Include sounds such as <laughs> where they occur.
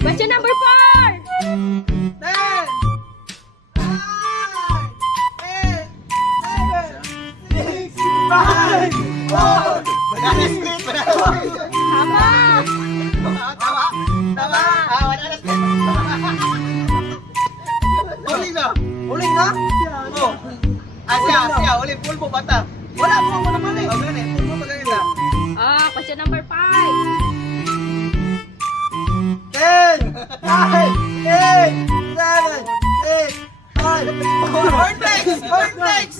Question number four. Tama. Tama? Ah, wala <laughs> na. Huling na. Huling na? Oh. Ah, siya, siya. Huling. Pulpo, bata. Wala po ako naman eh. Oh, ganun eh. Pulpo, maganda. Ah, question number five. Ten, nine, eight, seven, six, five, four! Hornflakes! one. Hornflakes!